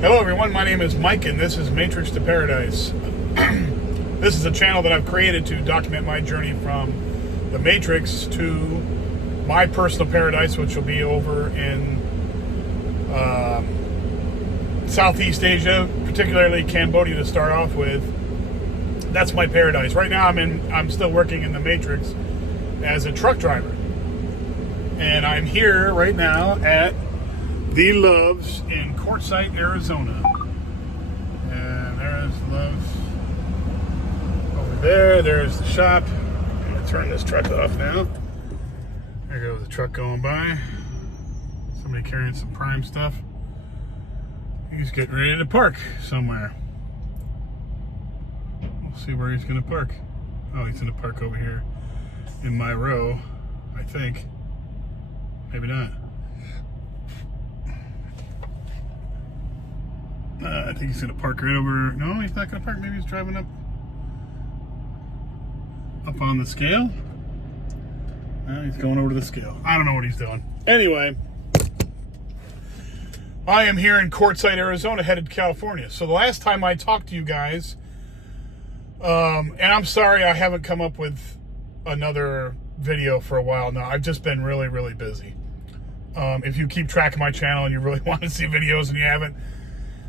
Hello everyone, my name is Mike and this is Matrix to Paradise. This is a channel that I've created to document my journey from the Matrix to my personal paradise, which will be over in Southeast Asia, particularly Cambodia to start off with. That's my paradise. Right now I'm still working in the Matrix as a truck driver. And I'm here right now at The Loves in Quartzsite, Arizona. And there's Loves over there. There's the shop. I'm going to turn this truck off now. There goes the truck going by. Somebody carrying some prime stuff. He's getting ready to park somewhere. We'll see where he's going to park. Oh, he's going to park over here in my row, I think. Maybe not. I think he's going to park right over... No, he's not going to park. Maybe he's driving up on the scale. He's going over to the scale. I don't know what he's doing. Anyway, I am here in Quartzsite, Arizona, headed to California. So the last time I talked to you guys, and I'm sorry I haven't come up with another video for a while now. I've just been really, really busy. If you keep track of my channel and you really want to see videos and you haven't,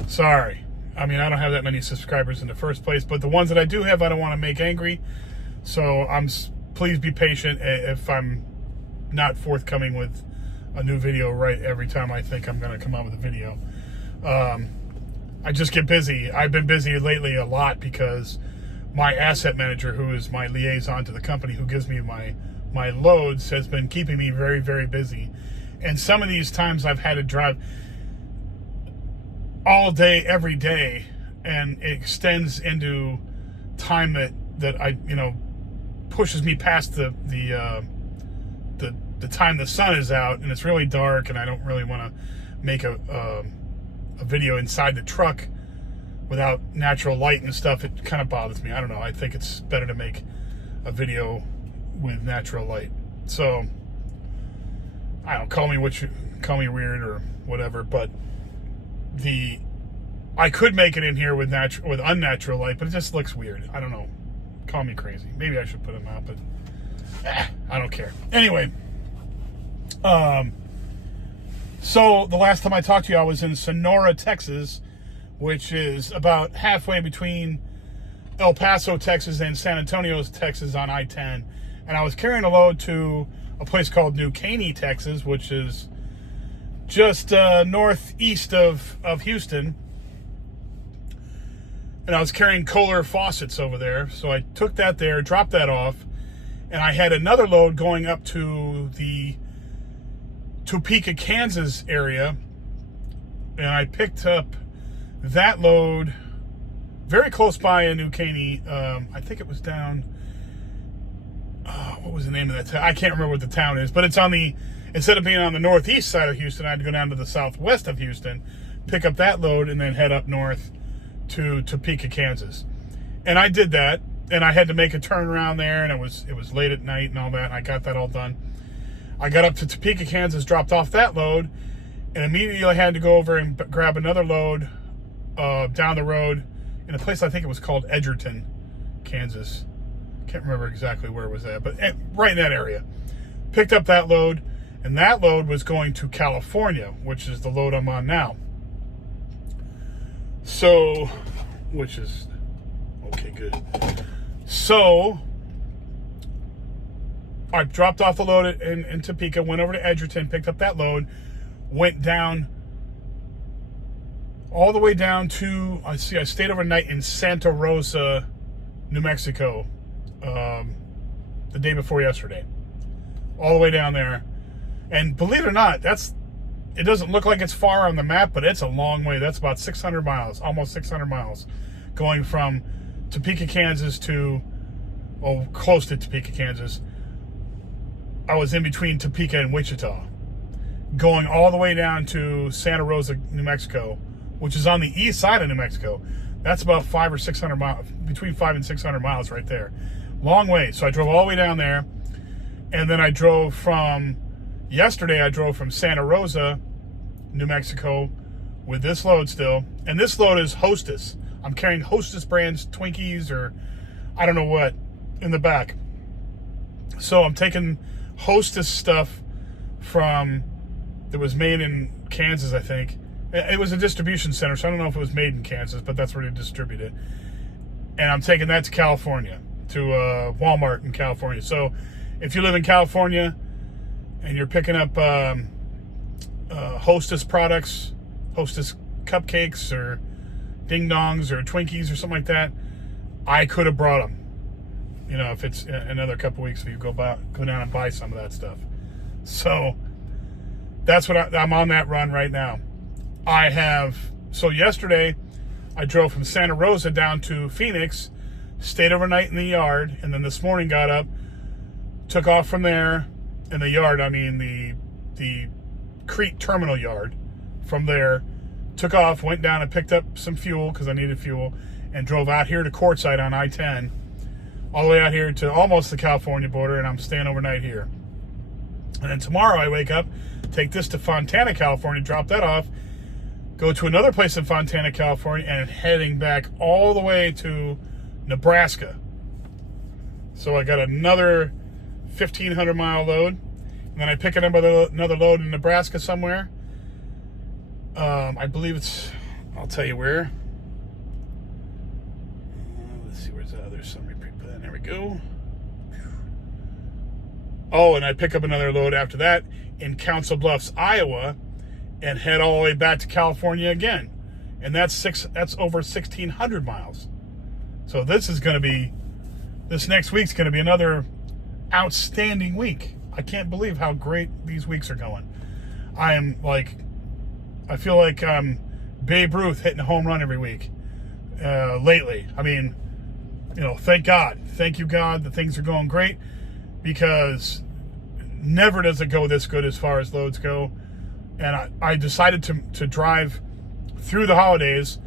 sorry. I mean, I don't have that many subscribers in the first place, but the ones that I do have, I don't want to make angry. So please be patient if I'm not forthcoming with a new video right every time I think I'm going to come out with a video. I just get busy. I've been busy lately a lot because my asset manager, who is my liaison to the company, who gives me my loads, has been keeping me very, very busy. And some of these times I've had to drive all day, every day, and it extends into time that I, pushes me past the time the sun is out and it's really dark, and I don't really want to make a video inside the truck without natural light and stuff. It kind of bothers me. I don't know. I think it's better to make a video with natural light. So I don't call me weird or whatever, but I could make it in here with unnatural light, but it just looks weird. I don't know. Call me crazy. Maybe I should put them out, but I don't care. Anyway, so the last time I talked to you, I was in Sonora, Texas, which is about halfway between El Paso, Texas and San Antonio, Texas on I-10. And I was carrying a load to a place called New Caney, Texas, which is just northeast of Houston. And I was carrying Kohler faucets over there. So I took that there, dropped that off, and I had another load going up to the Topeka, Kansas area. And I picked up that load very close by in New Caney. I think it was down... what was the name of that town? I can't remember what the town is, but it's instead of being on the northeast side of Houston, I had to go down to the southwest of Houston, pick up that load, and then head up north to Topeka, Kansas. And I did that, and I had to make a turnaround there, and it was late at night and all that, and I got that all done. I got up to Topeka, Kansas, dropped off that load, and immediately I had to go over and grab another load down the road in a place I think it was called Edgerton, Kansas. Can't remember exactly where it was at, but right in that area. Picked up that load, and that load was going to California, which is the load I'm on now. So, which is, okay, good. So, I dropped off the load in Topeka, went over to Edgerton, picked up that load, went down, all the way down to, I stayed overnight in Santa Rosa, New Mexico, the day before yesterday, all the way down there. And believe it or not, it doesn't look like it's far on the map, but it's a long way. That's about 600 miles, almost 600 miles, going from Topeka, Kansas to, close to Topeka, Kansas. I was in between Topeka and Wichita, going all the way down to Santa Rosa, New Mexico, which is on the east side of New Mexico. That's about 500 or 600 miles, between 500 and 600 miles right there. Long way. So I drove all the way down there, and then I drove from Yesterday, I drove from Santa Rosa, New Mexico, with this load still. And this load is Hostess. I'm carrying Hostess brands, Twinkies, or I don't know what, in the back. So I'm taking Hostess stuff that was made in Kansas, I think. It was a distribution center, so I don't know if it was made in Kansas, but that's where they distribute it. And I'm taking that to California, to Walmart in California. So if you live in California and you're picking up Hostess products, Hostess cupcakes or ding dongs or Twinkies or something like that, I could have brought them. You know, if it's another couple weeks, so you go down and buy some of that stuff. So that's what I'm on that run right now. So yesterday I drove from Santa Rosa down to Phoenix, stayed overnight in the yard, and then this morning got up, took off from there. In the yard, I mean the Crete terminal yard. From there, took off, went down and picked up some fuel because I needed fuel, and drove out here to Quartzsite on I-10, all the way out here to almost the California border, and I'm staying overnight here. And then tomorrow I wake up, take this to Fontana, California, drop that off, go to another place in Fontana, California, and heading back all the way to Nebraska. So I got another 1,500 mile load, and then I pick up another load in Nebraska somewhere. I believe I'll tell you where. Let's see, where's the other summary pre-plan? There we go. Oh, and I pick up another load after that in Council Bluffs, Iowa, and head all the way back to California again. And that's over 1,600 miles. So this next week's going to be another outstanding week. I can't believe how great these weeks are going. I feel like I'm Babe Ruth hitting a home run every week lately. I mean, you know, thank God. Thank you, God, that things are going great, because never does it go this good as far as loads go. And I decided to drive through the holidays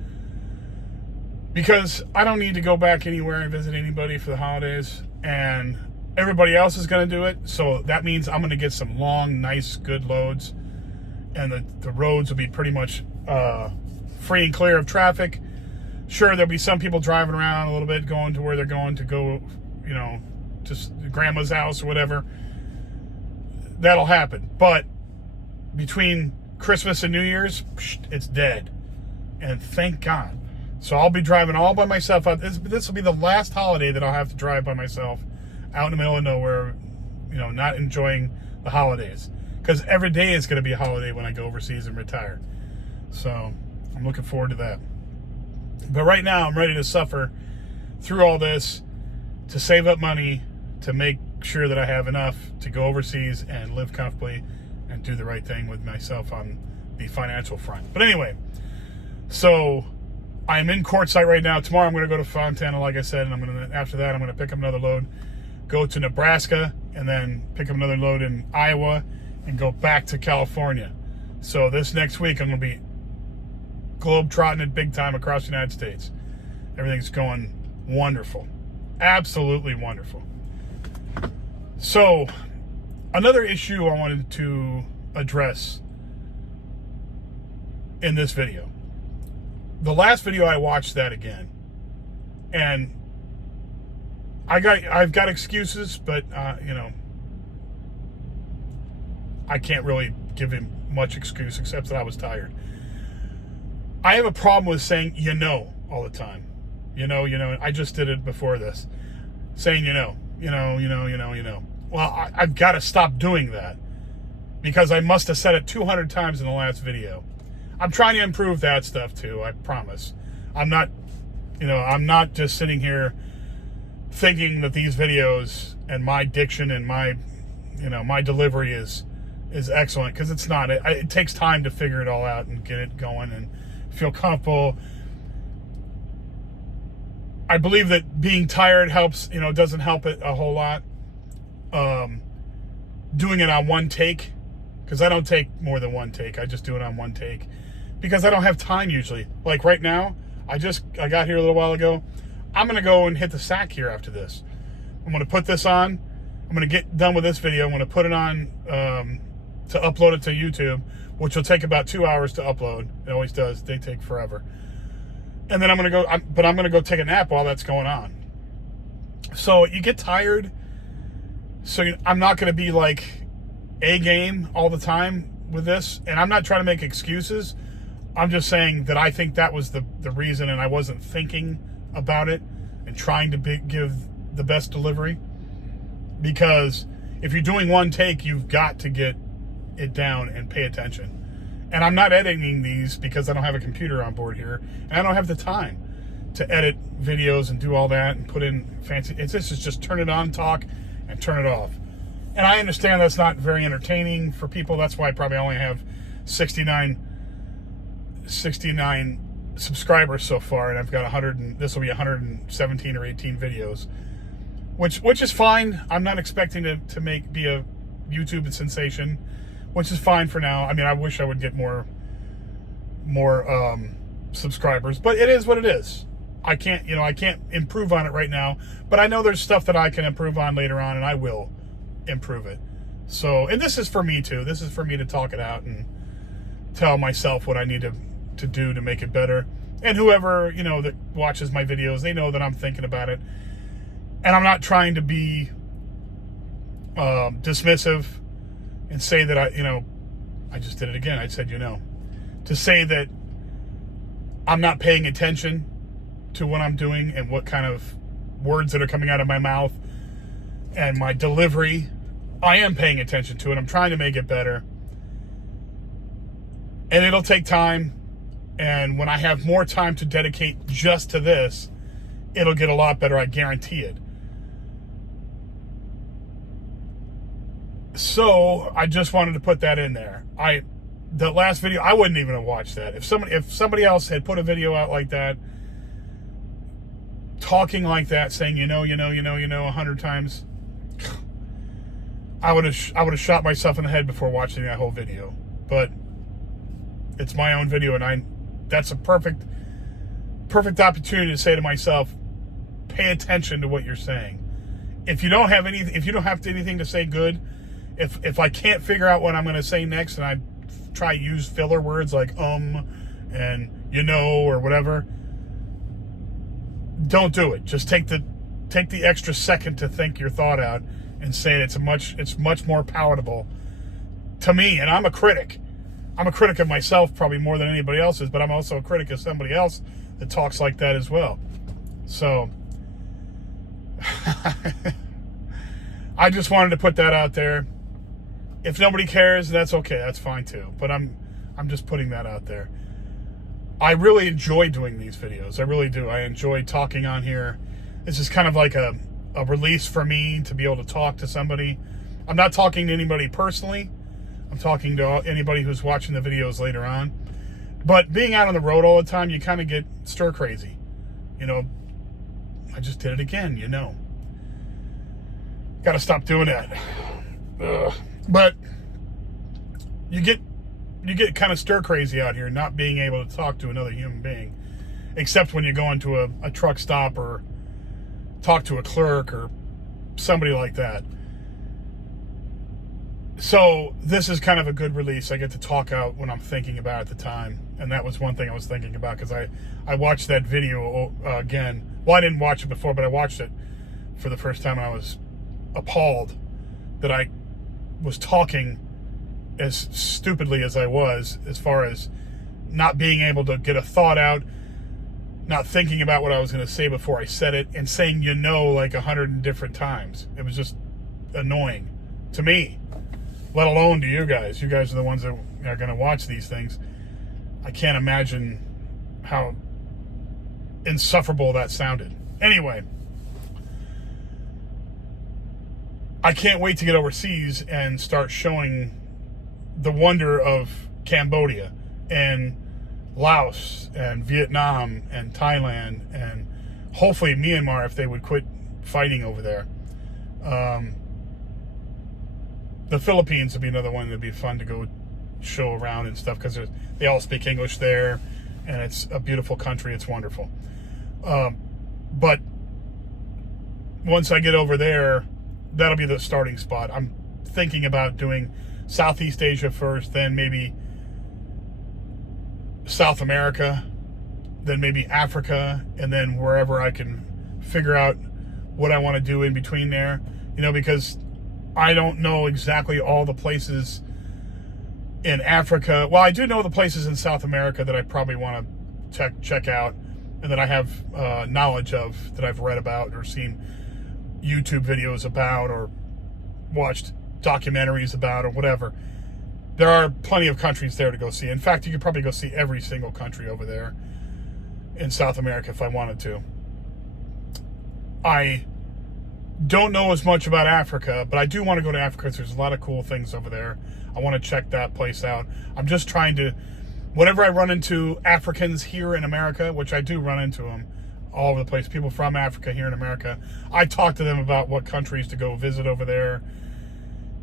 because I don't need to go back anywhere and visit anybody for the holidays, and everybody else is going to do it. So that means I'm going to get some long, nice, good loads, and the roads will be pretty much free and clear of traffic. Sure, there'll be some people driving around a little bit, going to where they're going to go, you know, just grandma's house or whatever. That'll happen. But between Christmas and New Year's, it's dead. And thank God. So I'll be driving all by myself. This will be the last holiday that I'll have to drive by myself out in the middle of nowhere, you know, not enjoying the holidays. Because every day is going to be a holiday when I go overseas and retire. So I'm looking forward to that. But right now I'm ready to suffer through all this to save up money to make sure that I have enough to go overseas and live comfortably and do the right thing with myself on the financial front. But anyway, so I'm in Quartzsite right now. Tomorrow I'm going to go to Fontana, like I said, and after that I'm going to pick up another load, go to Nebraska, and then pick up another load in Iowa and go back to California. So this next week I'm going to be globe-trotting it big time across the United States. Everything's going wonderful. Absolutely wonderful. So another issue I wanted to address in this video. The last video I watched that again, and I've got excuses, but you know, I can't really give him much excuse except that I was tired. I have a problem with saying you know all the time. You know. I just did it before this, saying you know. Well, I've got to stop doing that because I must have said it 200 times in the last video. I'm trying to improve that stuff too, I promise. I'm not just sitting here thinking that these videos and my diction and my delivery is excellent, because it's not. It takes time to figure it all out and get it going and feel comfortable. I believe that being tired helps, doesn't help it a whole lot. Doing it on one take, because I don't take more than one take. I just do it on one take because I don't have time usually. Like right now, I got here a little while ago. I'm going to go and hit the sack here after this. I'm going to put this on. I'm going to get done with this video. I'm going to put it on to upload it to YouTube. which will take about 2 hours to upload. It always does. They take forever. And then I'm going to go take a nap while that's going on. So you get tired. So I'm not going to be like A game all the time with this. And I'm not trying to make excuses. I'm just saying that I think that was the reason, and I wasn't thinking about it and trying to give the best delivery. Because if you're doing one take, you've got to get it down and pay attention. And I'm not editing these because I don't have a computer on board here, and I don't have the time to edit videos and do all that and put in fancy. This is just turn it on, talk, and turn it off. And I understand that's not very entertaining for people. That's why I probably only have 69 subscribers so far, and I've got 100. This will be 117 or 18 videos, which is fine. I'm not expecting to be a YouTube sensation, which is fine for now. I mean, I wish I would get more subscribers, but it is what it is. I can't improve on it right now, but I know there's stuff that I can improve on later on, and I will improve it. So, and this is for me too. This is for me to talk it out and tell myself what I need to do to make it better. And whoever, that watches my videos, they know that I'm thinking about it. And I'm not trying to be dismissive and say that I just did it again. I said, to say that I'm not paying attention to what I'm doing and what kind of words that are coming out of my mouth and my delivery. I am paying attention to it. I'm trying to make it better. And it'll take time. And when I have more time to dedicate just to this, it'll get a lot better. I guarantee it. So I just wanted to put that in there. The last video, I wouldn't even have watched that. If somebody else had put a video out like that, talking like that, saying 100 times, I would have shot myself in the head before watching that whole video. But it's my own video, and that's a perfect opportunity to say to myself, pay attention to what you're saying. If you don't have anything to say good, if I can't figure out what I'm going to say next, and I try to use filler words like and or whatever, don't do it. Just take the extra second to think your thought out and say it. It's much more palatable to me. And I'm a critic. I'm a critic of myself probably more than anybody else is, but I'm also a critic of somebody else that talks like that as well. So I just wanted to put that out there. If nobody cares, that's okay. That's fine too. But I'm just putting that out there. I really enjoy doing these videos. I really do. I enjoy talking on here. This is kind of like a release for me to be able to talk to somebody. I'm not talking to anybody personally. I'm talking to anybody who's watching the videos later on. But being out on the road all the time, you kind of get stir crazy. I just did it again, Got to stop doing that. Ugh. But you get kind of stir crazy out here, not being able to talk to another human being, except when you go into a truck stop or talk to a clerk or somebody like that. So this is kind of a good release. I get to talk out when I'm thinking about it at the time. And that was one thing I was thinking about, because I watched that video again. Well, I didn't watch it before, but I watched it for the first time, and I was appalled that I was talking as stupidly as I was, as far as not being able to get a thought out, not thinking about what I was going to say before I said it, and saying like 100 different times. It was just annoying to me, let alone to you guys. You guys are the ones that are going to watch these things. I can't imagine how insufferable that sounded. Anyway, I can't wait to get overseas and start showing the wonder of Cambodia and Laos and Vietnam and Thailand and hopefully Myanmar, if they would quit fighting over there. The Philippines would be another one that'd be fun to go show around and stuff, because they all speak English there, and it's a beautiful country. It's wonderful. But once I get over there, that'll be the starting spot. I'm thinking about doing Southeast Asia first, then maybe South America, then maybe Africa, and then wherever I can figure out what I want to do in between there, because I don't know exactly all the places in Africa. Well, I do know the places in South America that I probably want to check out, and that I have knowledge of, that I've read about or seen YouTube videos about or watched documentaries about or whatever. There are plenty of countries there to go see. In fact, you could probably go see every single country over there in South America if I wanted to. I don't know as much about Africa, but I do want to go to Africa because there's a lot of cool things over there. I want to check that place out. I'm just trying to, whenever I run into Africans here in America, which I do run into them all over the place, people from Africa here in America, I talk to them about what countries to go visit over there.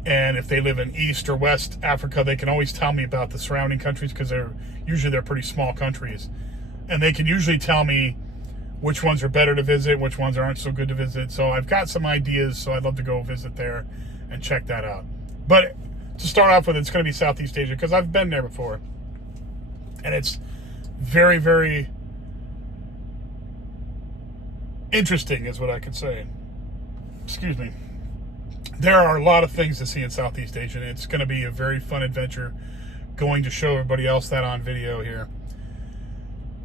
And if they live in East or West Africa, they can always tell me about the surrounding countries, because they're pretty small countries. And they can usually tell me which ones are better to visit, which ones aren't so good to visit. So I've got some ideas, so I'd love to go visit there and check that out. But to start off with, it's going to be Southeast Asia, because I've been there before. And it's very, very interesting, is what I could say. Excuse me. There are a lot of things to see in Southeast Asia, and it's going to be a very fun adventure going to show everybody else that on video here.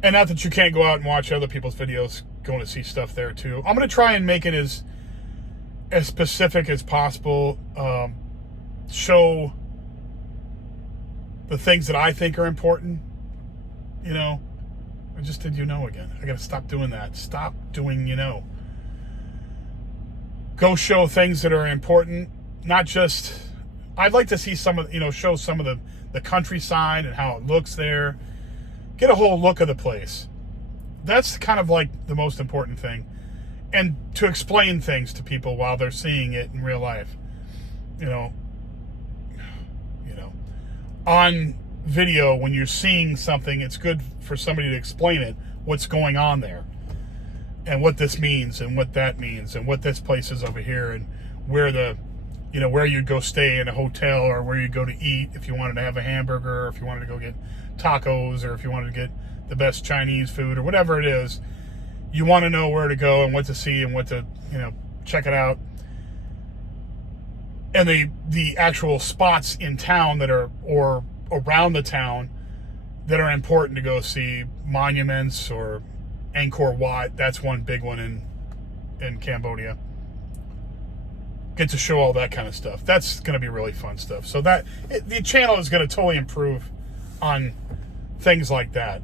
And not that you can't go out and watch other people's videos, going to see stuff there too. I'm going to try and make it as specific as possible. Show the things that I think are important. I just did again. I got to stop doing that. Stop doing Go show things that are important. Not just, I'd like to see some of, show some of the countryside and how it looks there. Get a whole look of the place. That's kind of like the most important thing. And to explain things to people while they're seeing it in real life. On video, when you're seeing something, it's good for somebody to explain it, what's going on there, and what this means, and what that means, and what this place is over here, and where where you'd go stay in a hotel, or where you'd go to eat if you wanted to have a hamburger, or if you wanted to go get tacos, or if you wanted to get the best Chinese food, or whatever it is. You want to know where to go and what to see and what to, check it out. And the actual spots in town that are, or around the town, that are important to go see. Monuments, or Angkor Wat, that's one big one in Cambodia. Get to show all that kind of stuff. That's going to be really fun stuff. So the channel is going to totally improve on things like that.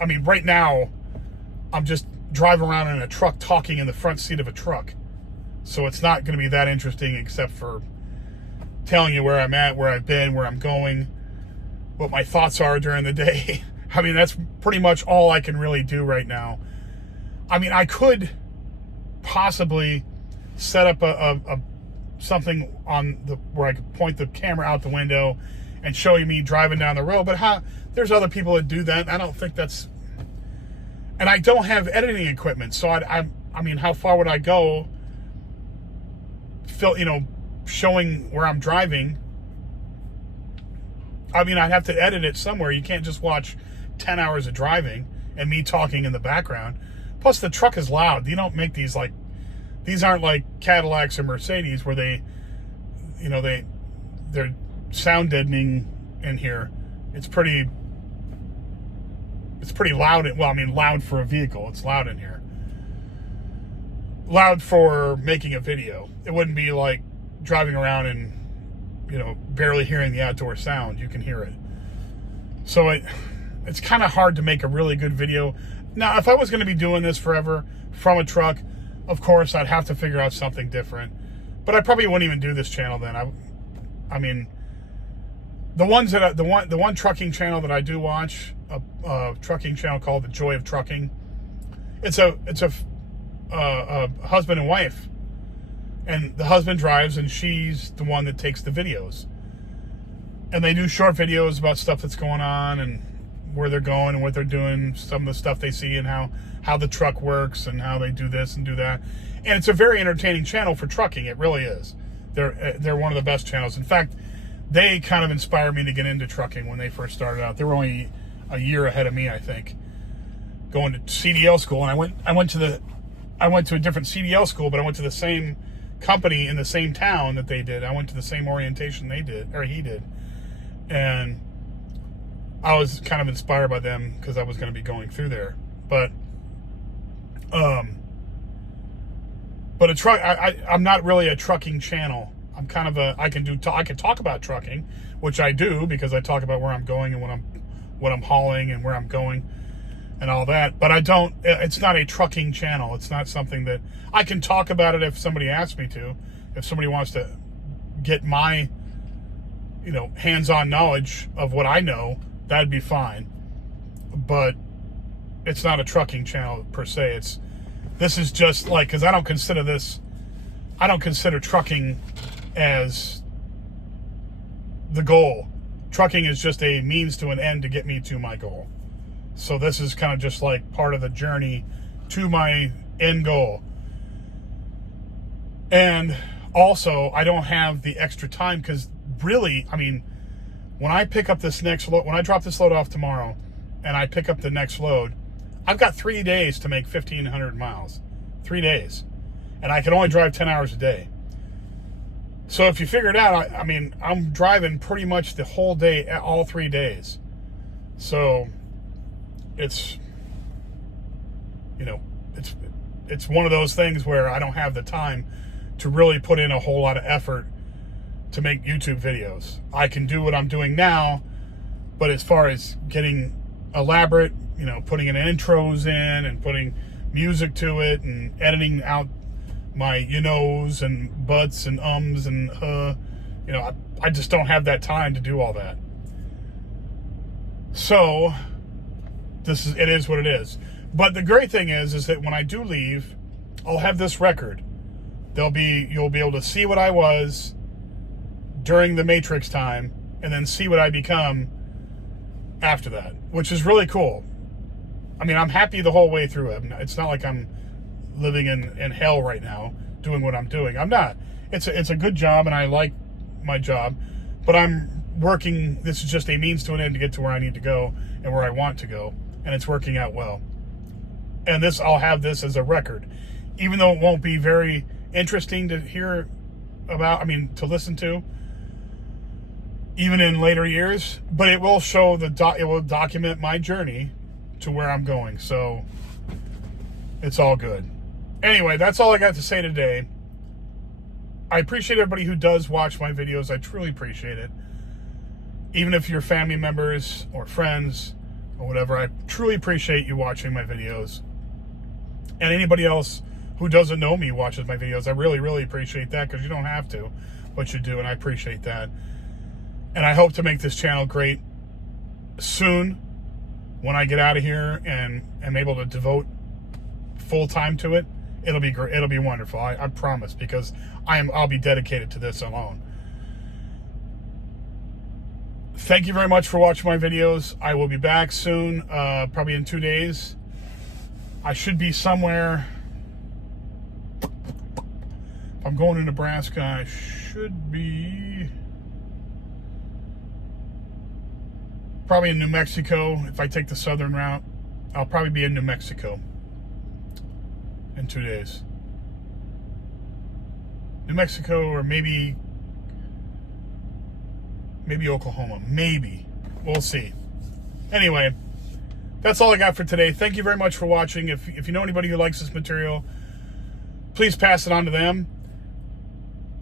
I mean, right now, I'm just driving around in a truck talking in the front seat of a truck. So it's not going to be that interesting, except for telling you where I'm at, where I've been, where I'm going, what my thoughts are during the day. I mean, that's pretty much all I can really do right now. I mean, I could possibly set up a something on where I could point the camera out the window and show you me driving down the road, but there's other people that do that. I don't think that's, and I don't have editing equipment, so I mean, how far would I go? Showing where I'm driving. I mean, I'd have to edit it somewhere. You can't just watch 10 hours of driving and me talking in the background. Plus, the truck is loud. You don't make these these aren't like Cadillacs or Mercedes where they're sound deadening in here. It's pretty loud. Well, I mean, loud for a vehicle. It's loud in here. Loud for making a video. It wouldn't be like driving around and, barely hearing the outdoor sound. You can hear it. So it's kind of hard to make a really good video. Now, if I was going to be doing this forever from a truck, of course, I'd have to figure out something different. But I probably wouldn't even do this channel then. I mean, the one trucking channel that I do watch, a trucking channel called The Joy of Trucking. It's a husband and wife, and the husband drives and she's the one that takes the videos. And they do short videos about stuff that's going on and where they're going and what they're doing, some of the stuff they see, and how the truck works and how they do this and do that. And it's a very entertaining channel for trucking. It really is. They're one of the best channels. In fact, they kind of inspired me to get into trucking when they first started out. They were only a year ahead of me, I think, going to CDL school. And I went to a different CDL school, but I went to the same company in the same town that they did. I went to the same orientation they did, or he did. And I was kind of inspired by them because I was going to be going through there. But a truck, I'm not really a trucking channel. I'm kind of I can talk about trucking, which I do because I talk about where I'm going and what I'm hauling and where I'm going and all that. But it's not a trucking channel. It's not something that I can talk about it if somebody asks me to. If somebody wants to get my, hands-on knowledge of what I know, that'd be fine. But it's not a trucking channel per se. This is just like, because I don't consider trucking as the goal. Trucking is just a means to an end to get me to my goal. So this is kind of just like part of the journey to my end goal. And also, I don't have the extra time because really, when I pick up this next load, when I drop this load off tomorrow and I pick up the next load, I've got 3 days to make 1,500 miles. 3 days. And I can only drive 10 hours a day. So if you figure it out, I'm driving pretty much the whole day, all 3 days. So it's one of those things where I don't have the time to really put in a whole lot of effort to make YouTube videos. I can do what I'm doing now, but as far as getting elaborate, putting in intros in and putting music to it and editing out my and buts and ums and I just don't have that time to do all that. So it is what it is. But the great thing is that when I do leave, I'll have this record. You'll be able to see what I was during the Matrix time and then see what I become after that, which is really cool. I'm happy the whole way through it. It's not like I'm living in hell right now doing what I'm doing. I'm not. It's a good job and I like my job, but I'm working. This is just a means to an end to get to where I need to go and where I want to go, and it's working out well. And I'll have this as a record, even though it won't be very interesting to hear about, to listen to, even in later years, but it will show it will document my journey to where I'm going. So it's all good. Anyway, that's all I got to say today. I appreciate everybody who does watch my videos. I truly appreciate it. Even if you're family members or friends or whatever, I truly appreciate you watching my videos. And anybody else who doesn't know me watches my videos, I really, really appreciate that, because you don't have to, but you do, and I appreciate that. And I hope to make this channel great soon when I get out of here and am able to devote full time to it. It'll be great. It'll be wonderful. I promise, because I'll be dedicated to this alone. Thank you very much for watching my videos. I will be back soon, probably in 2 days. I should be somewhere. If I'm going to Nebraska, I should be probably in New Mexico. If I take the southern route, I'll probably be in New Mexico in 2 days. New Mexico, or maybe Oklahoma. Maybe. We'll see. Anyway, that's all I got for today. Thank you very much for watching. If you know anybody who likes this material, please pass it on to them.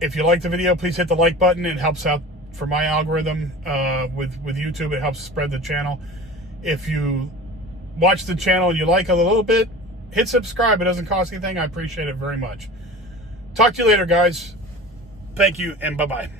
If you like the video, please hit the like button. It helps out for my algorithm with YouTube. It helps spread the channel. If you watch the channel and you like it a little bit, hit subscribe. It doesn't cost anything. I appreciate it very much. Talk to you later, guys. Thank you, and bye-bye.